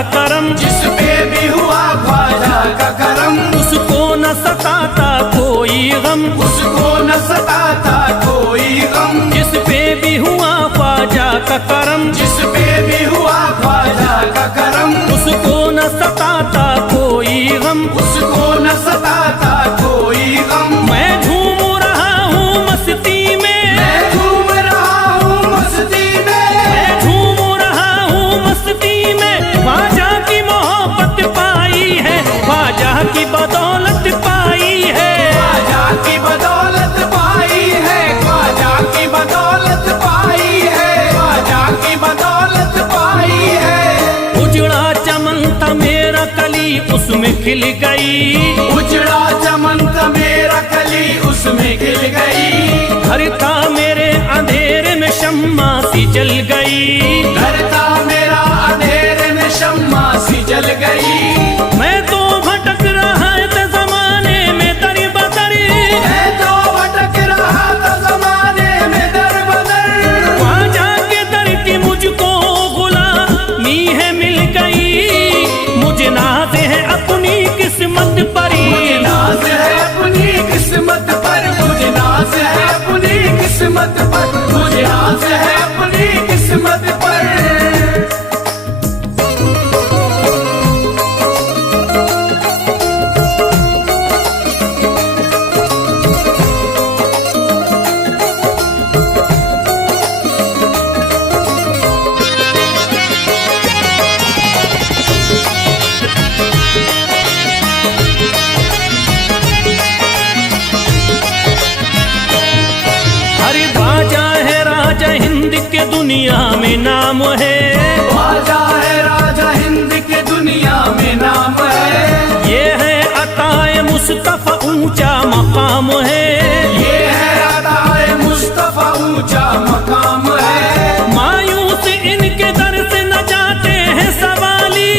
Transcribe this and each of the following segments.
का करम, जिस पे भी हुआ ख्वाजा का करम, उसको न सताता कोई गम, उसको न सताता कोई गम। जिस पे भी हुआ ख्वाजा का करम, जिस पे भी हुआ ख्वाजा का करम, उसको न सताता कोई गम, उसको न सताता कोई गम। मैं झूम रहा हूँ मस्ती में, मैं झूम रहा हूँ मस्ती में, मैं झूम रहा हूँ मस्ती में। ख्वाजा की मोहब्बत पाई है, ख्वाजा की बदौलत पाई है, ख्वाजा की बदौलत पाई है, ख्वाजा की बदौलत पाई है, ख्वाजा की बदौलत पाई है। उजड़ा चमन था मेरा कली उसमें खिल गई, उजड़ा चमन था मेरा कली उसमें खिल गई। घर था मेरे अंधेरे में शम्मा सी जल गई, घर था मेरा अंधेरे में शम्मा सी जल गई। मैं तो भटक रहा था जमाने में दर बदर, मैं तो भटक रहा था जमाने में दर बदर। ख्वाजा के दर की मुझको गुलामी है मिल गई, मुझे नाज है अपनी किस्मत पर, मुझे नाज है अपनी किस्मत पर, मुझे नाज है अपनी किस्मत पर, मुझे नाज है अपनी किस्मत पर। अरे ख्वाजा है राजा हिंद के दुनिया में नाम है, ख्वाजा है राजा हिंद के दुनिया में नाम है। ये है अताए मुस्तफा ऊंचा मकाम है, ये है अताए मुस्तफा ऊंचा मकाम है। मायूस इनके दर से न जाते हैं सवाली,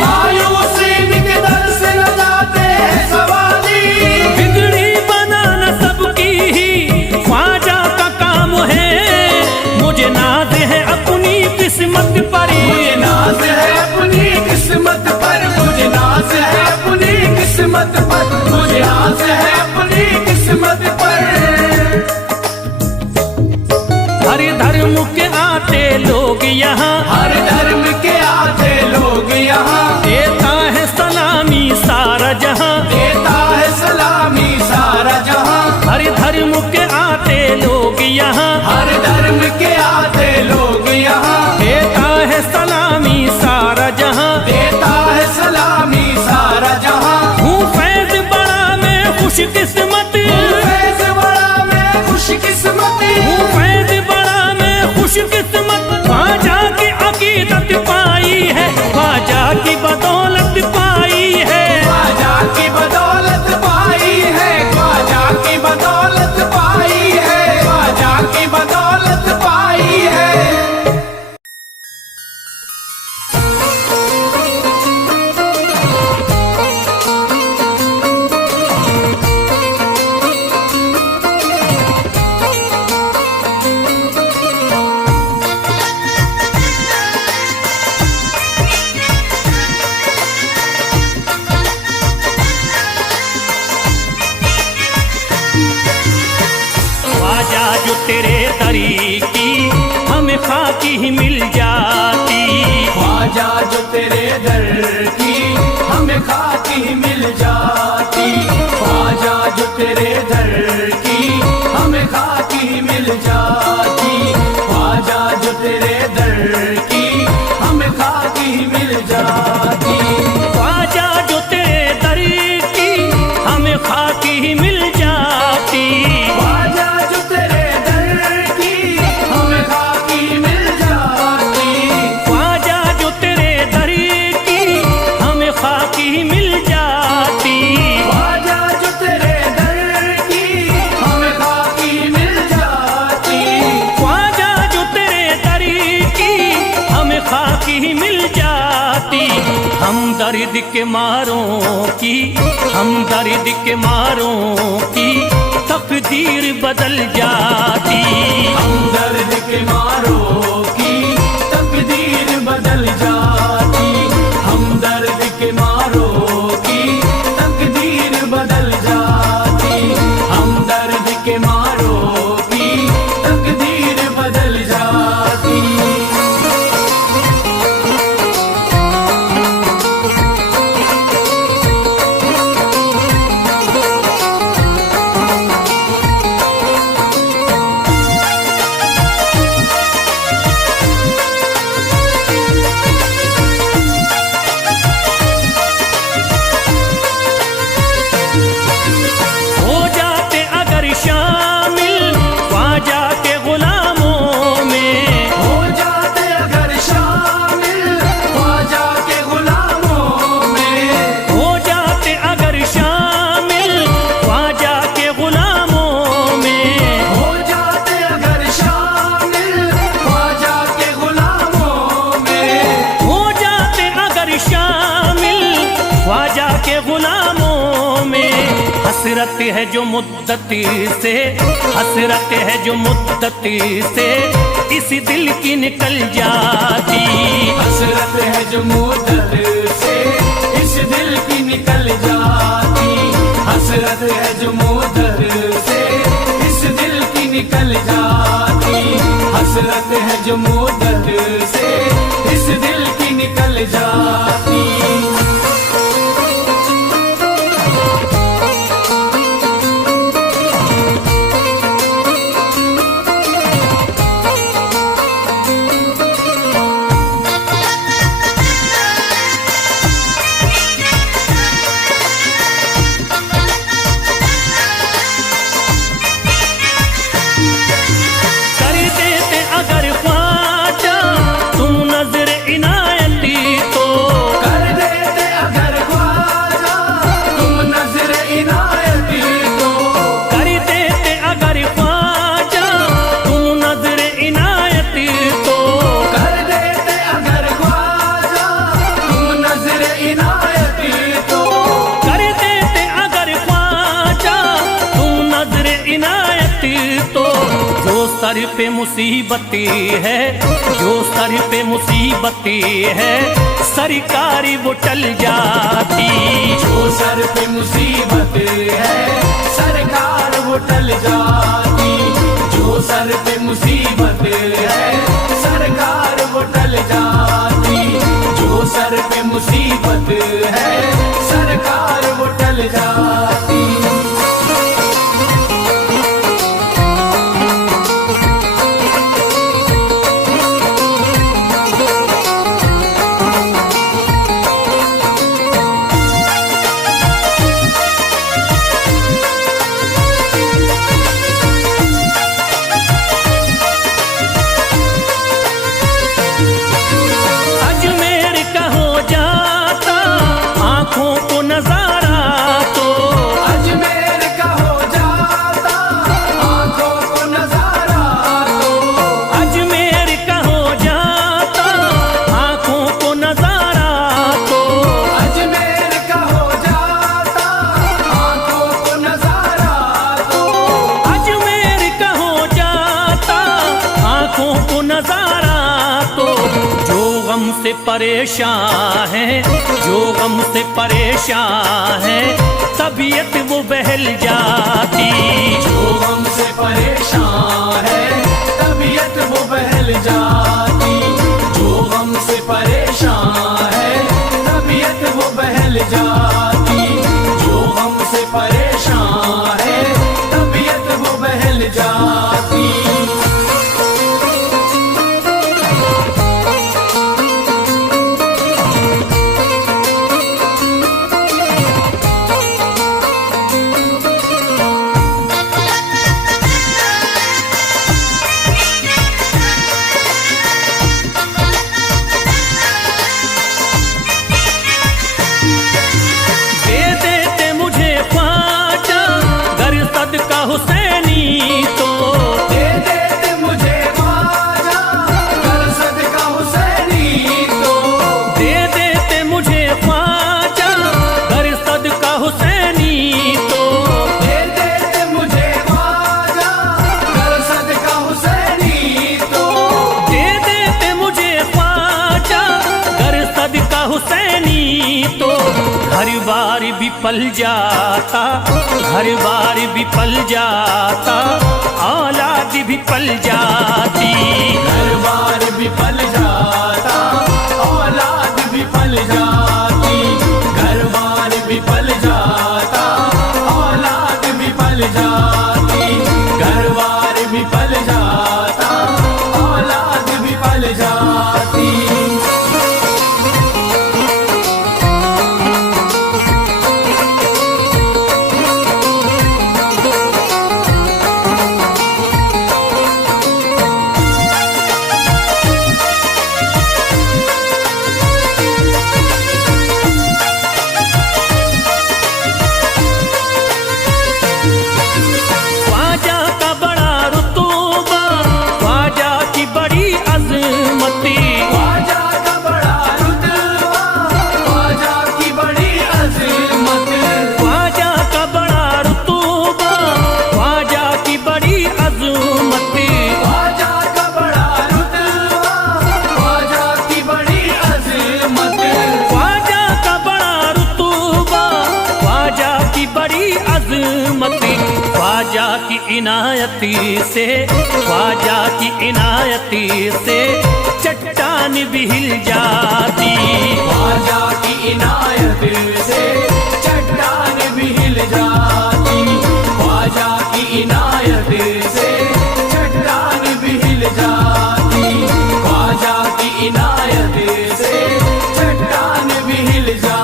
मायूस इनके दर से न जाते हैं सवाली। बिगड़ी बनाना सबकी ही ख्वाजा का काम है, मुझे नाज है अपनी किस्मत पर, मुझे नाज है अपनी किस्मत पर, मुझे नाज है अपनी किस्मत पर, मुझे नाज है अपनी किस्मत पर। हर धर्म के आते लोग यहाँ, हर धर्म के आते लोग यहाँ, देता है सलामी सारा जहाँ, देता है सलामी सारा जहाँ। हर धर्म के आते लोग यहाँ, हर धर्म के आते लोग यहाँ, देता है सलामी सारा जहाँ, देता है सलामी सारा जहाँ। हूँ फैज बड़ा मैं खुश किस्मत, फैज बड़ा मैं खुश किस्मत, हूँ फैज बड़ा मैं खुश किस्मत। ख्वाजा की अकीदत पाई है, ख्वाजा की बदौलत पाई है, ख्वाजा की बदौलत पाई है, ख्वाजा की बदौलत पाई है, ख्वाजा की बदौलत पाई है। ख्वाजा जो तेरे दरी की हमें खाकी ही मिल जाती, ख्वाजा जो तेरे दर की हमें खाकी ही मिल जाती, ख्वाजा जो तेरे दर की हमें खाकी ही मिल जाती, ख्वाजा जो तेरे दर की हमें खाकी ही मिल जाती। ख्वाजा जो तेरे दर की हमें खाकी ही मिल जाती, ख्वाजा जो तेरे दर की हमें खाकी मिल जाती, ख्वाजा जो तेरे दर की हमें खाकी ही मिल जाती, ख्वाजा जो तेरे दर की हमें खाकी मिल जाती, ख्वाजा जो तेरे दर की हमें खाकी ही मिल जाती। हम दर्द के मारों की, हम दर्द के मारों की तकदीर बदल जाती, हम दर्द के मारों की तकदीर बदल जाती, हम हसरत है जो मुद्दती से, हसरत है जो मुद्दती से इस दिल की निकल जाती। हसरत है जो मुद्दत से इस दिल की निकल जाती। हसरत है जो मुद्दत से इस दिल की निकल जाती। हसरत है जो मुद्दत से इस दिल की निकल जाती। सर पे मुसीबती है, जो सर पे मुसीबती है सरकारी वो टल जाती। जो सर पे मुसीबत है सरकार वो टल जाती। जो सर पे मुसीबत है सरकार वो टल जाती। जो सर पे मुसीबत है सरकार वो टल जाती। से परेशान है, जो गम से परेशान है तबीयत वो बहल जाती। जो गम से परेशान है तबीयत वो बहल जाती। जो गम से परेशान है तबीयत वो बहल जाती। जो गम से परेशान है तबीयत वो बहल जाती। हुसैनी तो दे देते मुझे ख्वाजा कर सदका हुसैनी तो। दे देते मुझे ख्वाजा कर सदका हुसैनी तो। दे देते मुझे ख्वाजा कर सदका हुसैनी तो। दे देते मुझे ख्वाजा कर सदका हुसैनी तो। घर बार भी पल जाता, घर बार भी पल जाता, औलाद भी पल जाती। घर बार भी पल जाता, औलाद भी पल जाती। घर बार भी पल जाता, औलाद भी पल जाती। घर बार भी पल जाता, औलाद भी पल जाती। इनायती से, ख्वाजा की इनायती से चट्टान भी हिल जाती। ख्वाजा की इनायत से चट्टान भी हिल जाती। ख्वाजा की इनायत से चट्टान भी हिल जाती। ख्वाजा की इनायत से चट्टान भी हिल जाती।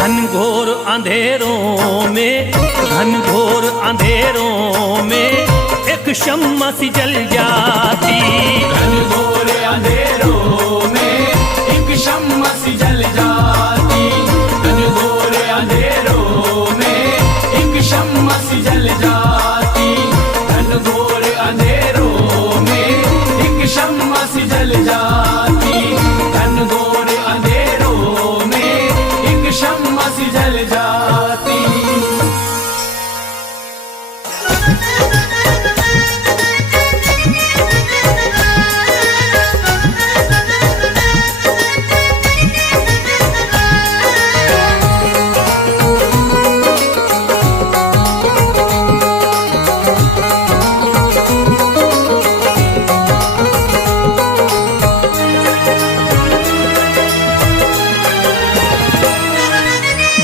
घनघोर अंधेरों में, घनघोर अंधेरों में एक शम्मा सी जल जाती। घनघोर अंधेरों में एक शम्मा सी जल जाती। घनघोर अंधेरों में एक शम्मा सी जल जाती। घनघोर अंधेरों में एक शम्मा सी जल जाती। घनघोर अंधेरों में एक शम्मा सी जल जाती।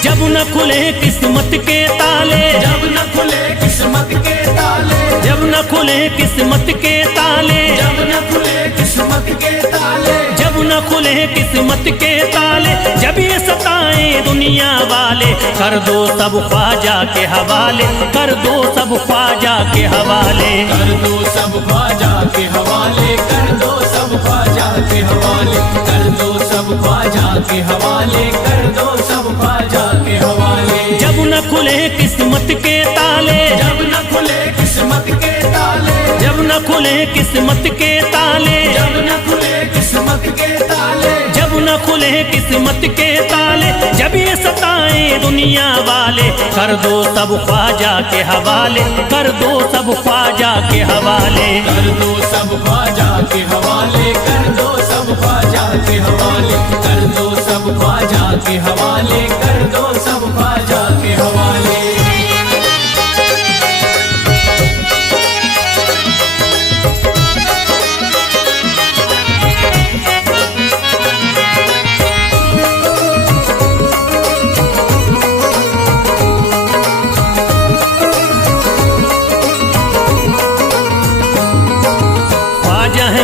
जब न खुले किस्मत के ताले, जब न खुले किस्मत के ताले, जब न खुले किस्मत के ताले, जब न खुले किस्मत के ताले, जब न खुले किस्मत के ताले, जब ये सताएं दुनिया वाले, कर दो सब ख्वाजा के हवाले, कर दो सब ख्वाजा के हवाले, कर दो सब ख्वाजा के हवाले, कर दो सब ख्वाजा के हवाले, कर दो सब ख्वाजा के हवाले, कर दो सब ख्वाजा के हवाले। जब न खुले किस्मत के ताले, जब न खुले किस्मत के ताले, जब न खुले किस्मत के ताले, जब न खुले किस्मत के ताले, जब न खुले किस्मत के ताले, जब ये सताएं दुनिया वाले, कर दो सब ख्वाजा के हवाले, कर दो सब ख्वाजा के हवाले, कर दो सब ख्वाजा के हवाले, कर दो सब ख्वाजा के हवाले, कर दो सब ख्वाजा के हवाले, कर दो सब ख्वाजा के हवाले।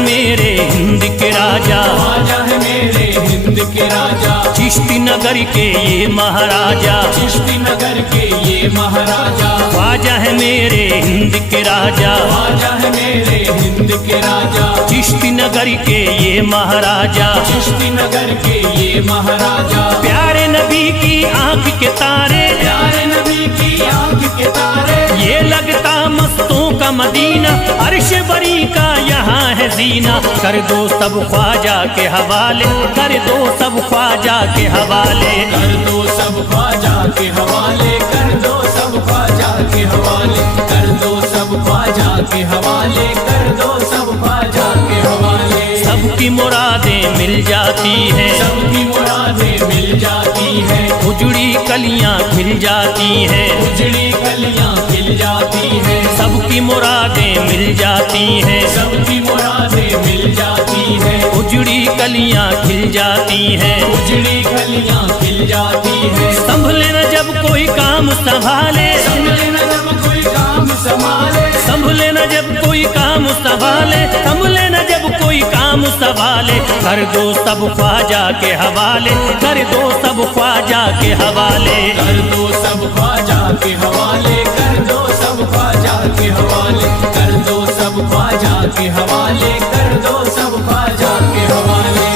मेरे हिंद के राजा, ख्वाजा है मेरे हिंद के राजा, चिश्ती नगर के ये महाराजा, चिश्ती नगर के ये महाराजा, ख्वाजा है मेरे हिंद के राजा, ख्वाजा है मेरे हिंद के राजा, चिश्ती नगर के ये महाराजा, चिश्ती नगर के ये महाराजा, प्यारे नबी की आंख के तारे, प्यारे नबी की आंख के तारे, ये लगता मस्तों का मदीना, अर्श बरी का यहाँ है जीना, कर दो सब ख्वाजा के हवाले, कर दो सब ख्वाजा के हवाले, कर दो सब ख्वाजा के हवाले, कर दो सब ख्वाजा के हवाले, कर दो सब ख्वाजा के हवाले, कर दो सब ख्वाजा के हवाले। सबकी मुरादें मिल जाती है, सबकी मुरादें मिल जाती है, उजड़ी कलियां खिल जाती है, उजड़ी कलियां खिल जाती है, सबकी मुरादें मिल जाती है, सबकी मुरादें मिल जाती है, उजड़ी कलियां खिल जाती है, उजड़ी कलियां खिल जाती है। संभले न जब कोई काम संभाले, संभले न जब कोई काम संभाले, संभले न न जब कोई काम संभाले, संभले न जब कोई काम संभाले, कर दो सब ख्वाजा के हवाले, कर दो सब ख्वाजा के हवाले, कर दो सब ख्वाजा के हवाले, कर दो सब ख्वाजा के हवाले, कर दो सब ख्वाजा के हवाले, कर दो सब ख्वाजा के हवाले।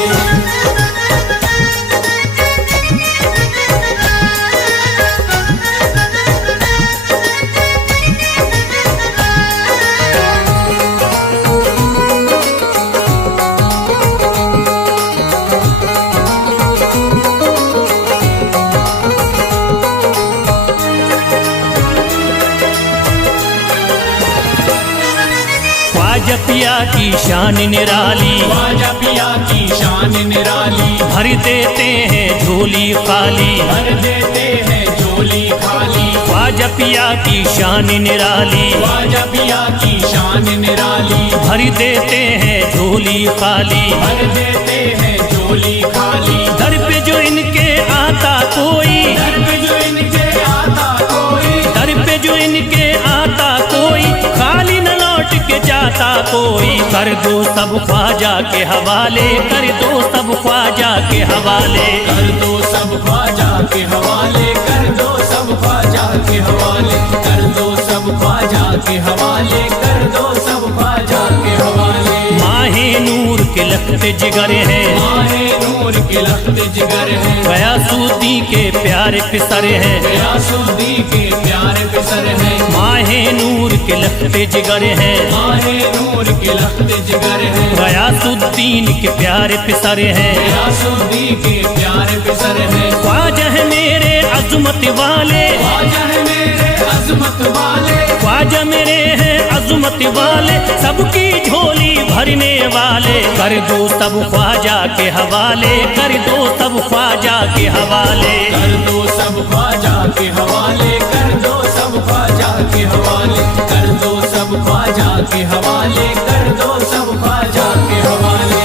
ख्वाजा पिया की शान निराली, ख्वाजा पिया की शान निराली, भर देते हैं झोली खाली, भर देते हैं झोली खाली। ख्वाजा पिया की शान निराली, ख्वाजा पिया की शान निराली, भर देते हैं झोली खाली, भर देते हैं झोली खाली। दर पे जो इनके आता कोई, दर पे जो इनके आता कोई, दर पे जो इनके आता कोई, खाली न लौट के जाता कोई, कर दो सब ख्वाजा के हवाले, कर दो सब ख्वाजा के हवाले, कर दो सब ख्वाजा के हवाले, कर दो सब ख्वाजा के हवाले, कर दो सब ख्वाजा के हवाले, कर दो सब ख्वाजा के हवाले। माहे नूर के लखते जिगर है, माहे नूर के लखते जिगर है, गयासुद्दी के प्यारे पिसर है, गयासुद्दी के प्यारे पिसर है। माहे नूर के लखते जिगर है, माहे नूर के लखते जिगर है, गयासुद्दीन के प्यारे पिसर है, गयासुद्दी के प्यारे पिसर है। ख्वाजा है मेरे अजमत वाले, ख्वाजा है मेरे अजमत वाले, ख्वाजा मेरे हैं अजमत वाले, सबकी झोली भरने वाले, कर दो सब ख्वाजा के हवाले, कर दो सब ख्वाजा के हवाले, कर दो सब ख्वाजा के हवाले, कर दो सब ख्वाजा के हवाले, कर दो सब ख्वाजा के हवाले, कर दो सब ख्वाजा के हवाले।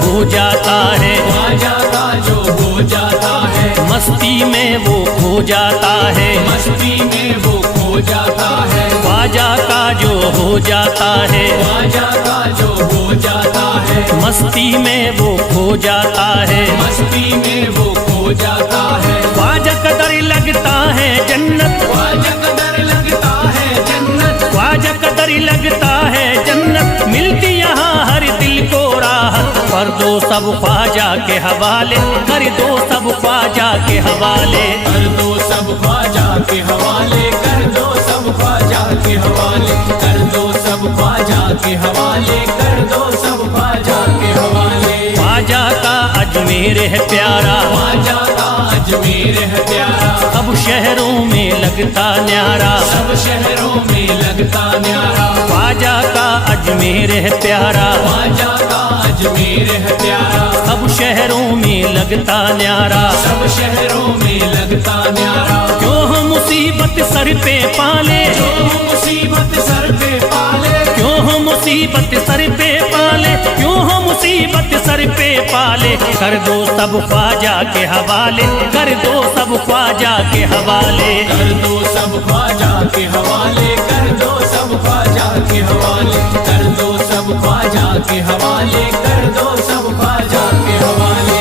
हो जाता है, ख्वाजा का जो हो जाता है, मस्ती में वो खो जाता है, मस्ती में वो खो जाता है। ख्वाजा का जो हो जाता है, ख्वाजा का जो हो जाता है, मस्ती में वो खो जाता है, मस्ती में वो खो जाता है। ख्वाजा कदर लगता है जन्नत, ख्वाजा कदर लगता है जन्नत, ख्वाजा कदर लगता है जन्नत, मिलती यहाँ हर दिल को राहत, कर दो सब ख्वाजा के हवाले, कर दो सब ख्वाजा के हवाले, कर दो सब ख्वाजा के हवाले, कर दो सब ख्वाजा के हवाले, कर दो सब ख्वाजा के हवाले, कर दो सब ख्वाजा के हवाले। ख्वाजा का अजमेर है प्यारा, ख्वाजा का अजमेर है प्यारा, सब शहरों में लगता न्यारा, सब शहरों में लगता न्यारा। ख्वाजा का अजमेर है प्यारा, ख्वाजा का अजमेर है प्यारा, सब शहरों में लगता न्यारा, सब शहरों में लगता न्यारा। क्यों हम मुसीबत सर पे पाले, जो मुसीबत सर पे पाले, क्यों हम मुसीबत सर पे पाले, क्यों हम मुसीबत सर पे पाले, कर दो सब ख्वाजा के हवाले, कर दो सब ख्वाजा के हवाले, कर दो सब ख्वाजा के हवाले, कर दो सब ख्वाजा के हवाले, कर दो सब ख्वाजा के हवाले, कर दो सब ख्वाजा के हवाले।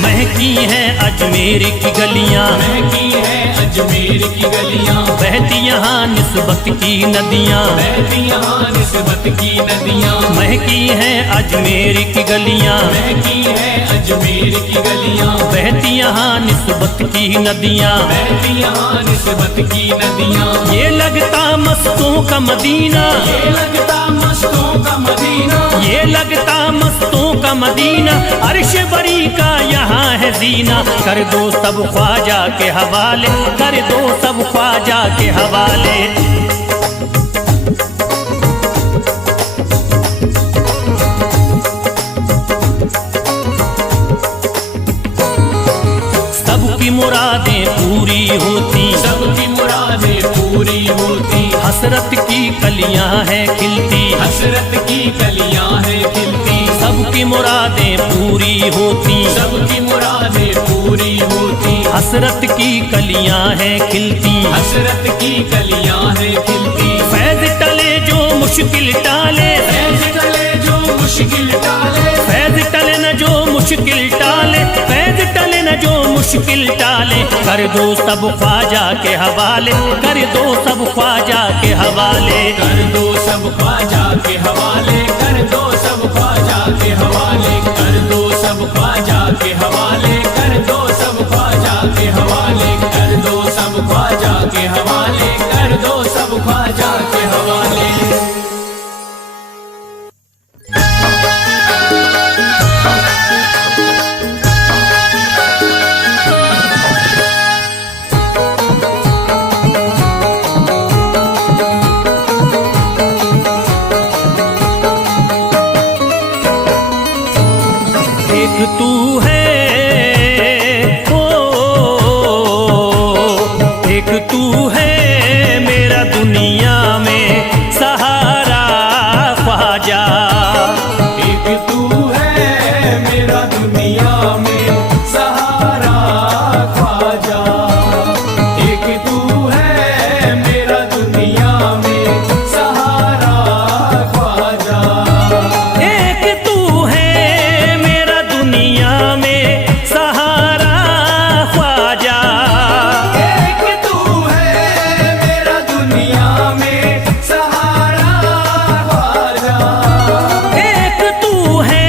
महकी हैं अजमेर की गलियां, महकी है अजमेर की गलियां, बह बहती यहाँ निस्बत की नदियाँ, बहती यहाँ निस्बत की नदियाँ, महकी हैं अजमेर की गलियाँ, महकी है अजमेर की गलियाँ, बहती यहाँ निस्बत की नदियाँ, बहती यहाँ निस्बत की नदियाँ। ये लगता मस्तों का मदीना, ये लगता मस्तों का मदीना, ये लगता मस्तों का मदीना, अर्श बरी का यहाँ है जीना। कर दो सब ख्वाजा के हवाले, कर दो सब ख्वाजा के हवाले। सबकी मुरादें पूरी होती, सबकी मुरादें पूरी होती, हसरत की कलियां हैं खिलती, हसरत की कलियां हैं खिलती, सबकी मुरादें पूरी होती, सबकी मुरादें पूरी होती, हसरत की कलियां हैं खिलती, हसरत की कलियां हैं खिलती। फैज टले जो मुश्किल टाले, फैज टले जो मुश्किल टाले, फैज टले न जो मुश्किल टाले, फैज टले न जो मुश्किल टाले। कर दो सब ख्वाजा के हवाले, कर दो सब ख्वाजा के हवाले। कर दो सब ख्वाजा के हवाले, कर दो सब ख्वाजा के हवाले, कर दो सब ख्वाजा के हवाले, कर दो सब ख्वाजा के हवाले, कर दो सब ख्वाजा के हवाले, कर दो सब ख्वाजा के हवाले। एक तू है ओ, एक तू है मेरा दुनिया में सहारा ख्वाजा, एक तू है मेरा दुनिया में सहारा ख्वाजा, एक तू है मेरा दुनिया में सहारा ख्वाजा, एक तू है मेरा दुनिया में सहारा ख्वाजा, एक तू है मेरा दुनिया में सहारा ख्वाजा, एक तू है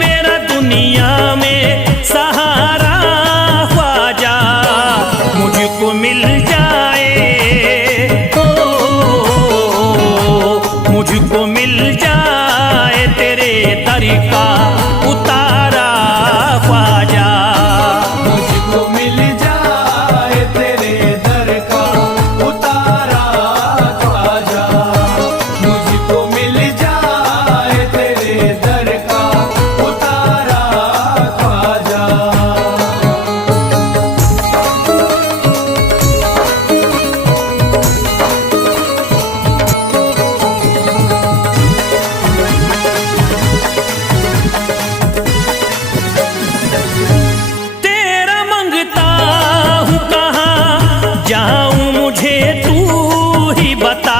मेरा दुनिया में सहारा ख्वाजा। मुझको मिल जाए ओ, मुझको मिल जाए तेरे दर का उतारा ख्वाजा, मुझको मिल जाए तेरे दर का उतारा ख्वाजा, मुझको मिल जाए तेरे दर का उतारा ख्वाजा। तेरा मंगता हूँ कहाँ जाऊँ मुझे तू ही बता,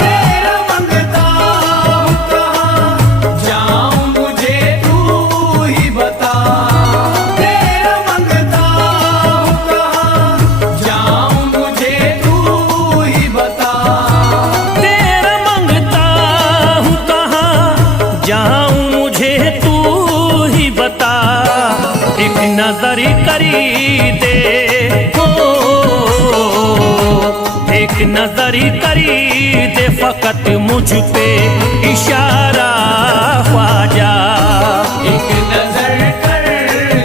तेरा मंगता हूँ कहाँ जाऊँ मुझे तू ही बता, तेरा मंगता हूँ कहाँ जाऊँ मुझे तू ही बता, तेरा मंगता हूँ कहाँ जाऊँ मुझे तू ही बता। एक नजर करी दे हो, एक नजर करी दे फकत मुझ पे इशारा ख्वाजा, एक नजर कर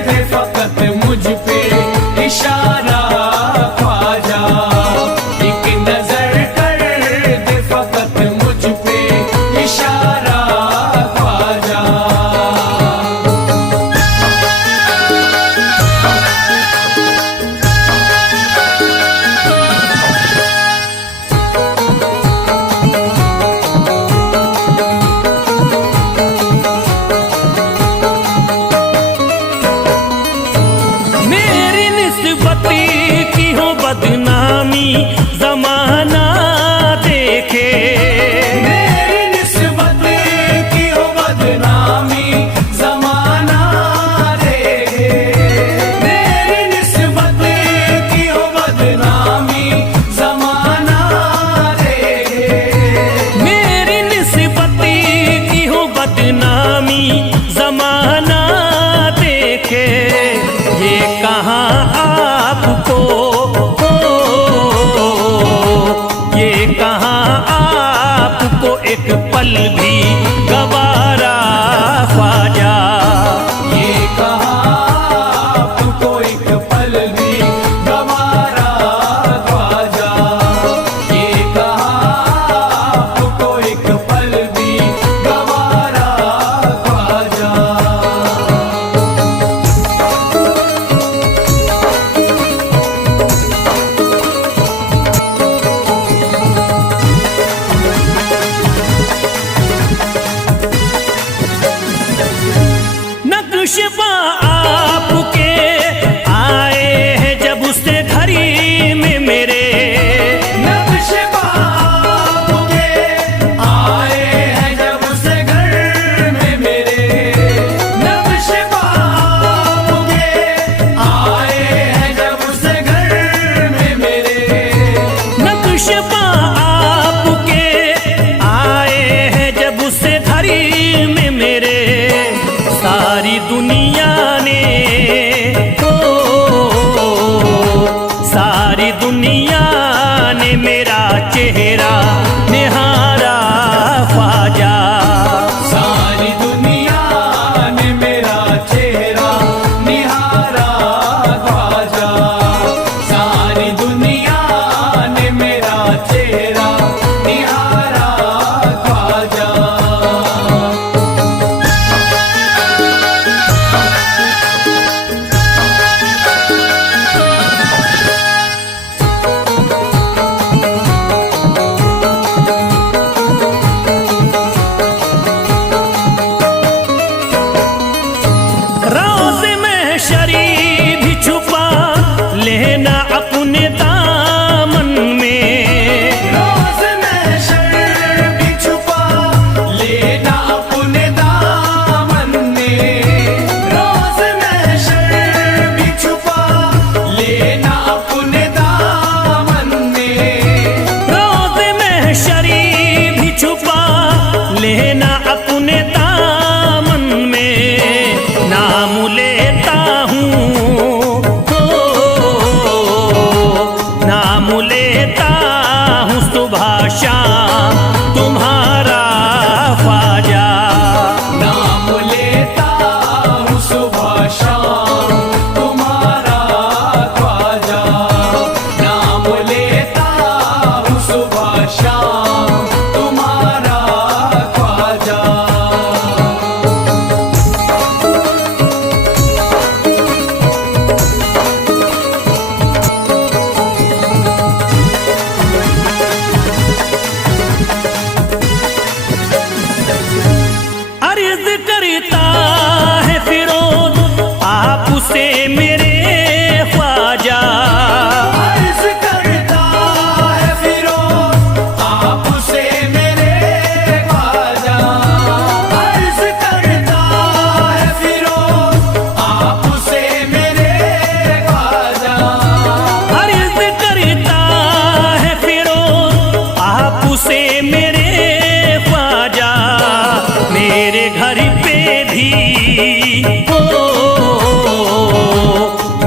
दे फकत मुझ पे इशारा ख्वाजा, एक नजर कर दे फकत मुझ पे इशारा ख्वाजा। दुनिया ने मेरा चेहरा निहारा ख्वाजा। सारी दुनिया ने मेरा चेहरा निहारा ख्वाजा। सारी दुनिया ने मेरा चेहरा निहारा ख्वाजा। रोज़ महशरी भी छुपा लेना अपने दामन में। रोज़ महशर भी छुपा लेना अपने दामन में। रोज़ महशर भी छुपा लेना अपने दामन में। रोज़ महशरी भी छुपा लेना अपने दामन में। नाम लेता हूँ नाम लेता हूँ सुबह शाम तुम्हारा ख्वाजा। नाम लेता हूँ सुबह शाम तुम्हारा ख्वाजा। नाम लेता हूँ सुबह शाम तुम्हारा ख्वाजा। अर्ज करता है फिरोज आपसे मेरे ख्वाजा। अर्ज करता है फिरोज आपसे मेरे ख्वाजा। अर्ज करता है फिरोज आपसे मेरे ख्वाजा। अर्ज करता है फिरोज आपसे मेरे ख्वाजा। मेरे घर पे भी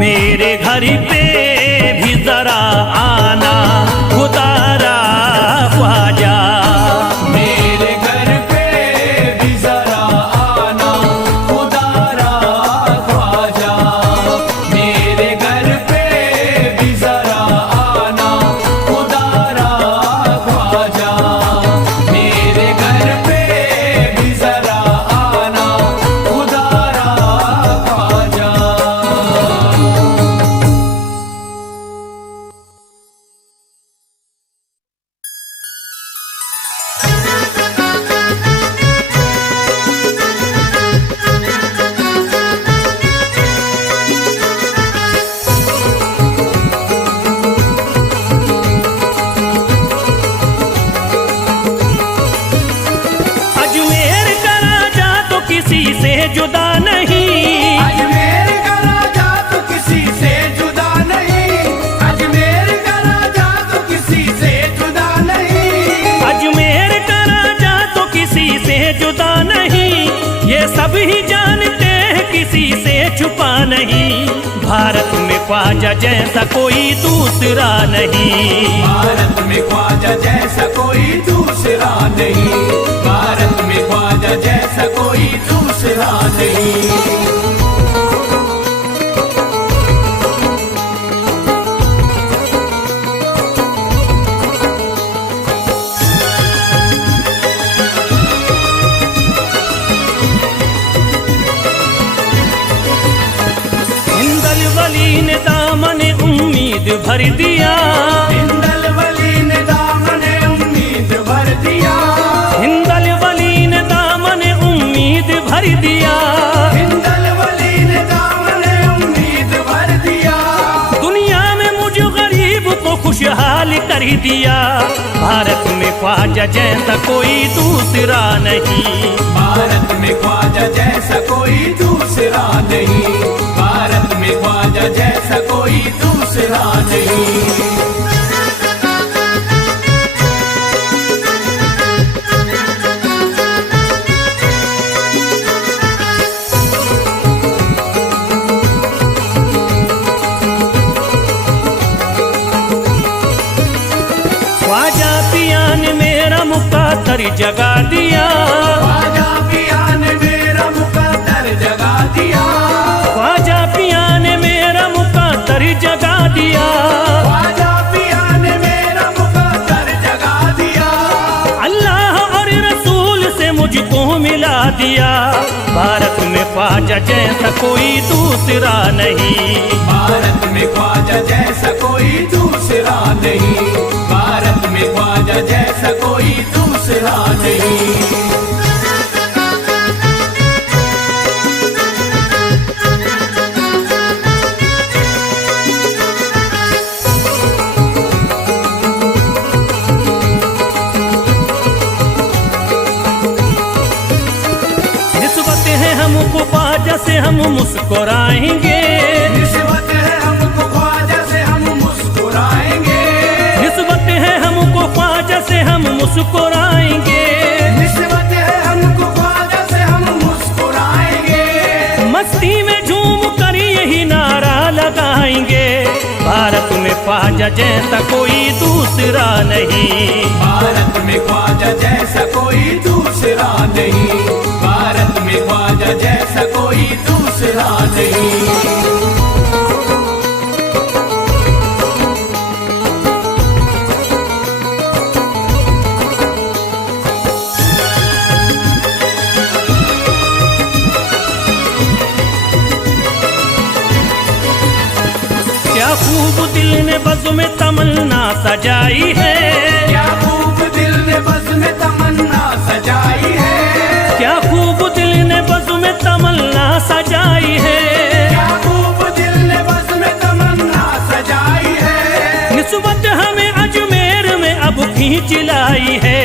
मेरे घर पे भी जरा आना खुदारा ख्वाजा। मेरे घर पे भी जरा आना खुदारा ख्वाजा। मेरे घर पे भी जरा आना खुदारा ख्वाजा। मेरे घर पे भी जरा आना खुदारा ख्वाजा। अजमेर का राजा तो किसी से जुदा नहीं। अजमेर का राजा तो किसी से जुदा नहीं। अजमेर का राजा तो किसी से जुदा नहीं। अजमेर का राजा तो किसी से जुदा नहीं। ये सब ही जानते हैं किसी से छुपा नहीं। भारत में ख्वाजा जैसा कोई दूसरा नहीं। भारत में ख्वाजा जैसा कोई दूसरा नहीं। भारत में ख्वाजा जैसा कोई दूसरा नहीं। हिंदल वली ने दामन उम्मीद भर दिया। हिंदल वली ने दामन उम्मीद भर दिया। हिंदल वली ने दामन उम्मीद भर दिया। हिंदल वली ने दामन उम्मीद भर दिया। दुनिया में मुझ गरीब को खुशहाल कर दिया। भारत में ख्वाजा जैसा कोई दूसरा नहीं। भारत में ख्वाजा जैसा कोई दूसरा नहीं। भारत में ख्वाजा जैसा कोई दूसरा नहीं। मुकद्दर जगा दिया, ख्वाजा पिया ने मेरा मुकद्दर जगा दिया, ख्वाजा पिया ने मेरा मुकद्दर जगा दिया, ख्वाजा पिया ने मेरा मुकद्दर जगा दिया। अल्लाह और रसूल से मुझको मिला दिया। भारत में ख्वाजा जैसा कोई दूसरा नहीं, भारत में ख्वाजा जैसा कोई दूसरा नहीं, भारत में ख्वाजा जैसा कोई दूसरा नहीं। निस्बत है हमको ख्वाजा से हम मुस्कुराएंगे, निस्बत है हमको ख्वाजा से हम मुस्कुराएंगे, निस्बत है हमको ख्वाजा से हम मुस्कुराएंगे, निस्बत है हमको ख्वाजा से हम मुस्कुराएंगे। मस्ती में झूम कर यही नारा लगाएंगे, भारत में ख्वाजा जैसा कोई दूसरा नहीं, भारत में ख्वाजा जैसा कोई दूसरा नहीं, भारत में ख्वाजा जैसा कोई दूसरा नहीं। क्या खूब दिल ने बज़्म में तमन्ना सजाई है, क्या खूब दिल ने बज़्म में तमन्ना सजाई है, क्या खूब दिल ने बज़्म में तमन्ना सजाई है, क्या खूब दिल ने बज़्म में तमन्ना सजाई है। निस्बत हमें अजमेर में अब खींच लाई है,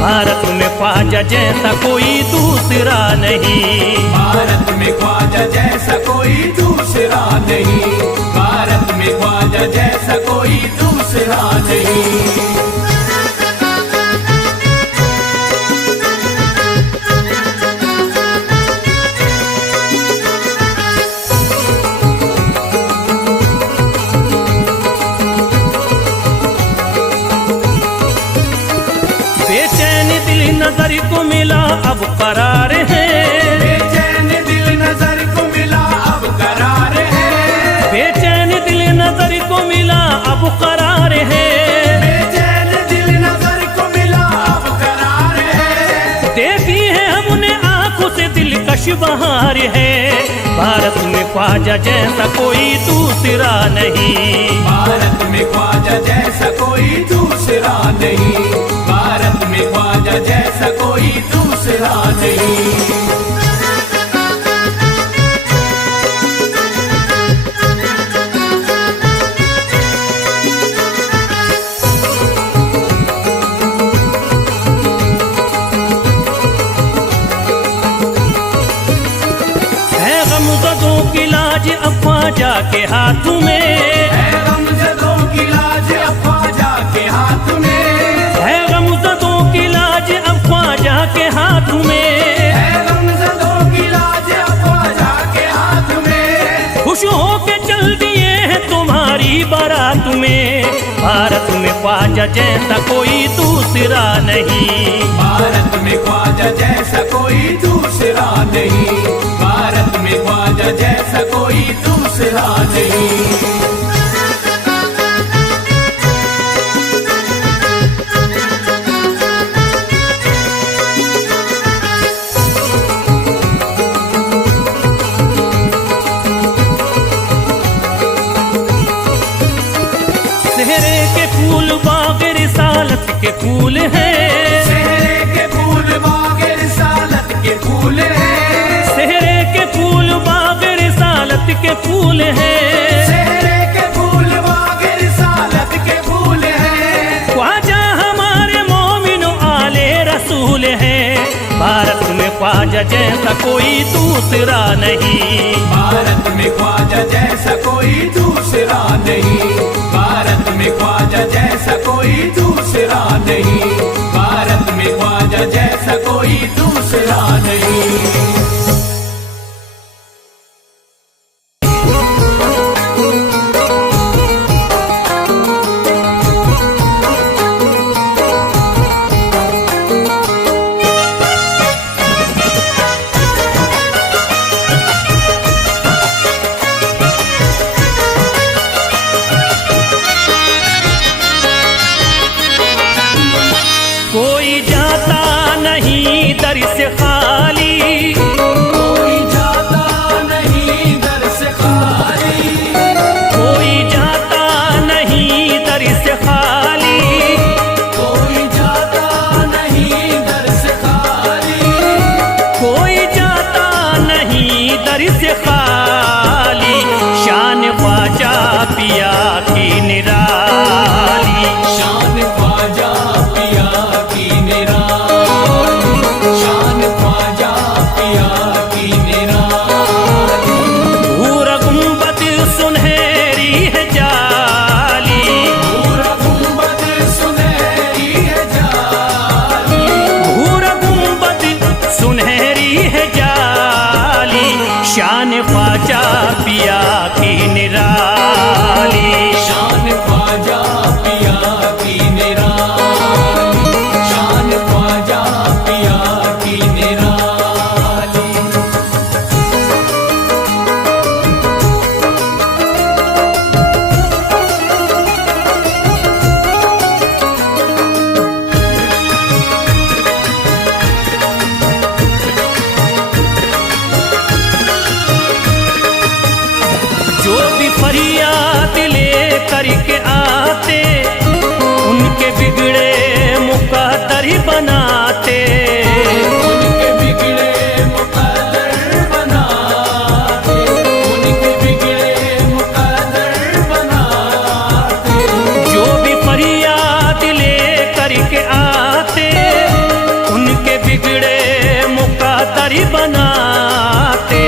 भारत में ख्वाजा जैसा कोई दूसरा नहीं, भारत में ख्वाजा जैसा कोई दूसरा नहीं, भारत में ख्वाजा जैसा कोई दूसरा नहीं। बेचैन दिल नजर को मिला अब करार है, बेचैन दिल नजर को मिला अब करार है, बेचैन दिल नजर को मिला अब करार है, बेचैन दिल नजर को मिला अब करार है। देखी है हमने आंखों से दिलकश बहार है, भारत में ख्वाजा जैसा कोई दूसरा नहीं, भारत में ख्वाजा जैसा कोई दूसरा नहीं, भारत में ख्वाजा जैसा कोई दूसरा नहीं। है गमज़दों की लाज अब ख्वाजा के हाथ में, है गमज़दों की लाज अब ख्वाजा के हाथ में, है गमज़दों की लाज अब ख्वाजा के हाथ में, है गमज़दों की लाज अब ख्वाजा के हाथ में। खुश होके चल दिए हैं तुम्हारी बारात में, भारत में ख्वाजा जैसा कोई दूसरा नहीं, भारत में ख्वाजा जैसा कोई दूसरा नहीं, भारत में ख्वाजा जैसा कोई दूसरा नहीं। सेहरे के फूल बाग रिसालत के फूल हैं, सेहरे के फूल बाग रिसालत के फूल हैं, सेहरे के फूल बाग रिसालत के फूल हैं, सेहरे के फूल बाग रिसालत के फूल हैं। ख्वाजा हमारे मोमिन आले रसूल हैं, भारत में ख्वाजा जैसा कोई दूसरा नहीं, भारत में ख्वाजा जैसा कोई दूसरा नहीं, भारत में ख्वाजा जैसा कोई दूसरा नहीं, भारत में ख्वाजा जैसा कोई दूसरा नहीं। परी बनाते,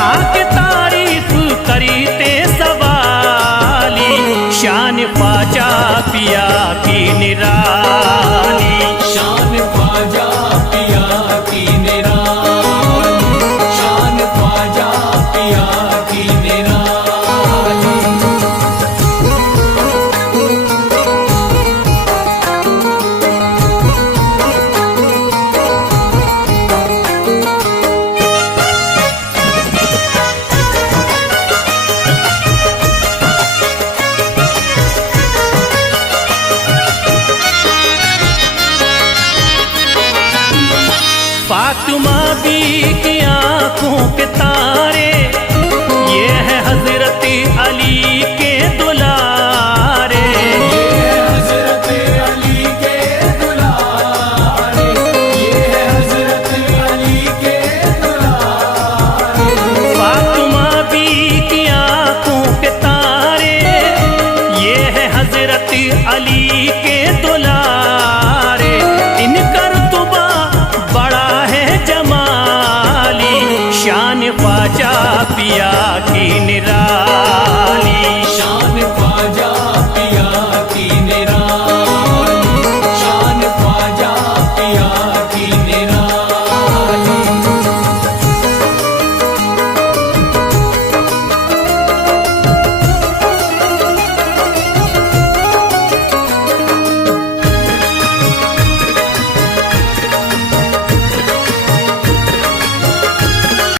आके तारीफ करीते सवाली, शान ख्वाजा पिया की निराली। शान ख्वाजा पिया की निराली, शान ख्वाजा पिया की निराली। फातिमा बी की आंखों के तारे, ये है हजरत अली के दुलारे। ये है हजरत अली के दुलारे, ये है हजरत अली के दुलारे। फातिमा बी की आंखों के तारे, ये है हजरत अली के दुलारे। इनका रुतबा बड़ा है जमाली, शान ख्वाजा पिया की निराली।